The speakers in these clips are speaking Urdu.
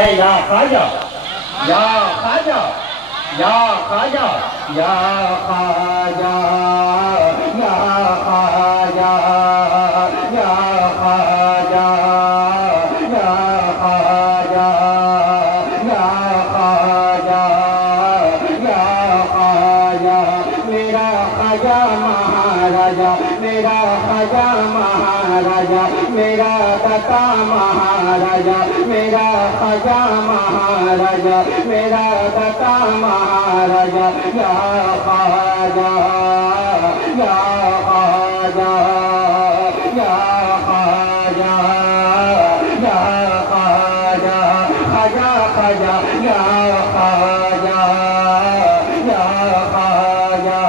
یا خواجہ یا خواجہ یا خواجہ یا خواجہ یا خواجہ یا خواجہ یا خواجہ یا خواجہ یا خواجہ میرا خواجہ مہاراجا میرا خواجہ مہاراجا میرا داتا مہاراجا میرا خواجہ مہاراجا میرا داتا مہاراجا یا خواجہ یا خواجہ یا خواجہ یا خواجہ خواجہ خواجہ یا خواجہ یا خواجہ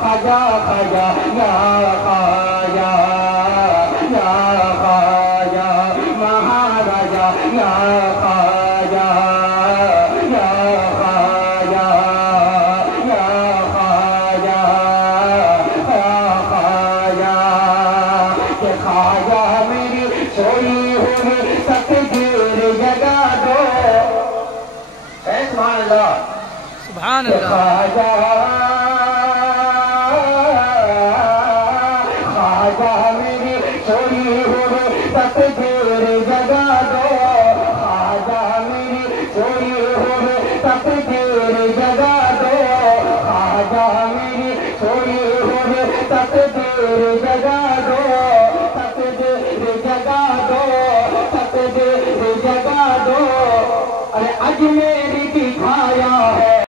خواجہ خواجہ یا خواجہ یا خواجہ مہاراجا یا خواجہ یا خواجہ یا خواجہ یا خواجہ کہ خواجہ میری سوئی ہوئی تقدیر جگا دو سبحان اللہ سبحان کہ خواجہ میری سوئی ہوئی تقدیر جگا دو خواجہ میری سوئی ہوئی تقدیر جگا دو خواجہ میری سوئی